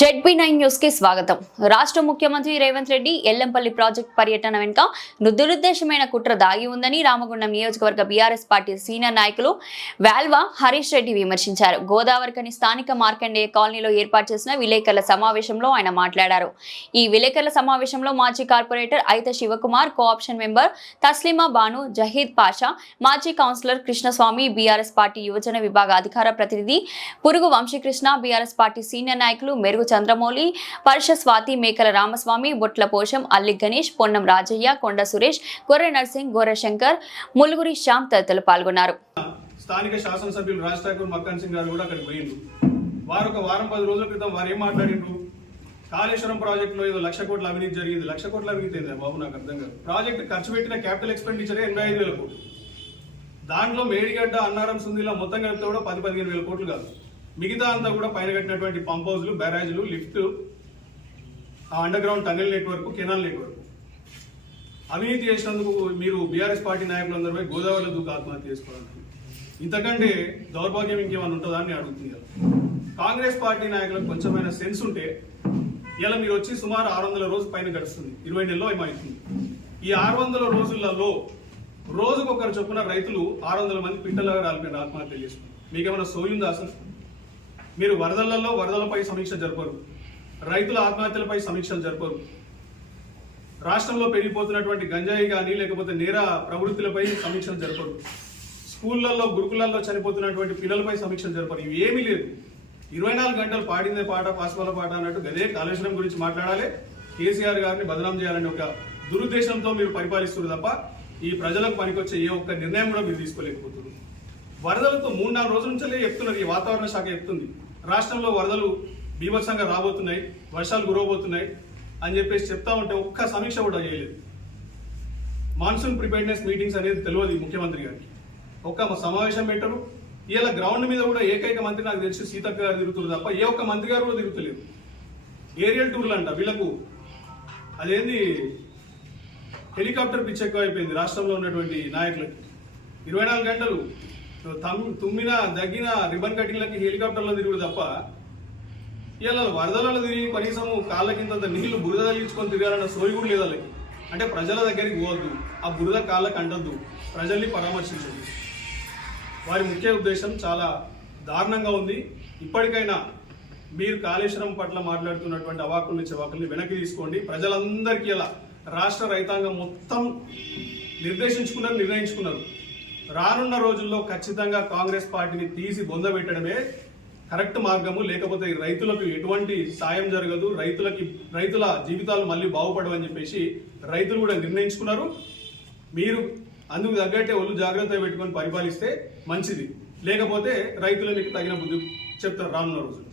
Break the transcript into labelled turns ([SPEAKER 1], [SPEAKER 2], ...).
[SPEAKER 1] ZB nine news కి స్వాగతం రాష్ట్ర ముఖ్యమంత్రి రేవంత్ రెడ్డి ఎల్లంపల్లి ప్రాజెక్ట్ పర్యటన వెనుక దురుద్దేశమైన కుట్ర దాగి ఉందని రామగుండం నియోజకవర్గ బీఆర్ఎస్ పార్టీ సీనియర్ నాయకులు వాల్వా హరీష్ రెడ్డి విమర్శించారు గోదావరికని స్థానిక మార్కండేయ కాలనీలో ఏర్పాటు చేసిన విలేకరుల సమావేశంలో ఆయన మాట్లాడారు ఈ విలేకరుల సమావేశంలో మాజీ corporator Aitha Shivakumar cooption member Taslima Banu Zaheed Pasha మాజీ కౌన్సిలర్ కృష్ణస్వామి బీఆర్ఎస్ పార్టీ యువజన విభాగ అధికార ప్రతినిధి పురుగు వంశీకృష్ణ బీఆర్ఎస్ పార్టీ సీనియర్ నాయకులు మెరుగు తెలుగు చంద్రమౌళి పరుష స్వాతి మేకల రామస్వామి బొట్ల పోషం అల్లి గణేష్ పొన్నం రాజయ్య కొండ సురేష్ గొర్రె నర్సింగ్ గొర్రె శంకర్ ములుగురి శ్యామ్ తదితరులు పాల్గొన్నారు
[SPEAKER 2] స్థానిక శాసనసభ్యులు రాజ్ ఠాకూర్ మక్కన్ సింగ్ గారు కూడా అక్కడికి పోయిండు వారు ఒక వారం పది రోజుల క్రితం వారు ఏం మాట్లాడిండ్రు కాళేశ్వరం ప్రాజెక్టులో ఏదో లక్ష కోట్ల అవినీతి జరిగింది లక్ష కోట్ల అవినీతి అయిందా బాబు నాకు అర్థం కాదు ప్రాజెక్టు ఖర్చు పెట్టిన క్యాపిటల్ ఎక్స్పెండిచర్ ఎనభై ఐదు వేల కోట్లు దాంట్లో మేడిగడ్డ అన్నారం సుందిలా మొత్తం కలిపితే కూడా పది పదిహేను వేల కోట్లు కాదు మిగతా అంతా కూడా పైన కట్టినటువంటి పంప్ హౌజ్లు బ్యారేజ్లు lift underground tunnel network canal network అవినీతి చేసినందుకు మీరు బీఆర్ఎస్ పార్టీ నాయకులందరూ గోదావరిలో దూకు ఆత్మహత్య చేసుకోవాలి ఇంతకంటే దౌర్భాగ్యం ఇంకేమైనా ఉంటుందా అని అడుగుతుంది కాంగ్రెస్ పార్టీ నాయకులకు కొంచెమైన సెన్స్ ఉంటే ఇలా మీరు వచ్చి సుమారు ఆరు వందల రోజు పైన గడుస్తుంది ఇరవై నెలలో ఏమవుతుంది ఈ ఆరు వందల రోజులలో రోజుకొకరు చొప్పున రైతులు ఆరు వందల మంది పిట్టలుగా కాలిపోయిన ఆత్మహత్య చేసుకుంటారు మీకేమైనా సోయి అసలు మీరు వరదలలో వరదలపై సమీక్ష జరపరు రైతుల ఆత్మహత్యలపై సమీక్షలు జరపరు రాష్ట్రంలో పెరిగిపోతున్నటువంటి గంజాయి కానీ లేకపోతే నేర ప్రవృత్తులపై సమీక్షలు జరపరు స్కూళ్ళల్లో గురుకులల్లో చనిపోతున్నటువంటి పిల్లలపై సమీక్షలు జరపరు ఇవి ఏమీ లేదు ఇరవై నాలుగు గంటలు పాడిందే పాట పాశ్వాల పాట అన్నట్టు గదే కాళేశ్వరం గురించి మాట్లాడాలి కేసీఆర్ గారిని బదనాం చేయాలని ఒక దురుద్దేశంతో మీరు పరిపాలిస్తున్నారు తప్ప ఈ ప్రజలకు పనికొచ్చే ఏ ఒక్క నిర్ణయం కూడా మీరు తీసుకోలేకపోతున్నారు వరదలతో మూడు నాలుగు రోజుల నుంచి చెప్తున్నారు ఈ వాతావరణ శాఖ చెప్తుంది రాష్ట్రంలో వరదలు బీభత్సంగా రాబోతున్నాయి వర్షాలు గురవబోతున్నాయి అని చెప్పేసి చెప్తా ఉంటే ఒక్క సమీక్ష కూడా చేయలేదు మాన్సూన్ ప్రిపేర్నెస్ మీటింగ్స్ అనేది తెలియదు ముఖ్యమంత్రి గారికి ఒక్క సమావేశం పెట్టరు ఇలా గ్రౌండ్ మీద కూడా ఏకైక మంత్రి నాకు తెలిసి సీతక్క గారు తిరుగుతున్నారు తప్ప ఏ ఒక్క మంత్రి గారు కూడా తిరుగుతలేదు ఏరియల్ టూర్లు అంట వీళ్ళకు అదేంది హెలికాప్టర్ పిచ్చెక్కువ అయిపోయింది రాష్ట్రంలో ఉన్నటువంటి నాయకులకి ఇరవై నాలుగు గంటలు తుమ్మిన దగ్గిన రిబన్ కటింగ్లకి హెలికాప్టర్లో తిరుగుడు తప్ప ఇలా వరదలలో తిరిగి కనీసం కాళ్ళ కింద నీళ్లు బురద తగిలించుకొని తిరగాలన్న సోయి కూడా లేదు వాళ్ళకి అంటే ప్రజల దగ్గరికి పోవద్దు ఆ బురద కాళ్ళకి అంటద్దు ప్రజల్ని పరామర్శించద్దు వారి ముఖ్య ఉద్దేశం చాలా దారుణంగా ఉంది ఇప్పటికైనా మీరు కాళేశ్వరం పట్ల మాట్లాడుతున్నటువంటి అవాకుల్ని చవాకుల్ని వెనక్కి తీసుకోండి ప్రజలందరికీ ఇలా రాష్ట్ర రైతాంగం మొత్తం నిర్దేశించుకున్నారు నిర్ణయించుకున్నారు రానున్న రోజుల్లో ఖచ్చితంగా కాంగ్రెస్ పార్టీని తీసి బొందబెట్టడమే కరెక్ట్ మార్గము లేకపోతే రైతులకు ఎటువంటి సాయం జరగదు రైతులకి రైతుల జీవితాలు మళ్ళీ బాగుపడవని చెప్పేసి రైతులు కూడా నిర్ణయించుకున్నారు మీరు అందుకు తగ్గట్టే ఒళ్ళు జాగ్రత్త పెట్టుకొని పరిపాలిస్తే మంచిది లేకపోతే రైతుల మీకు తగిన బుద్ధి చెప్తారు రానున్న రోజులు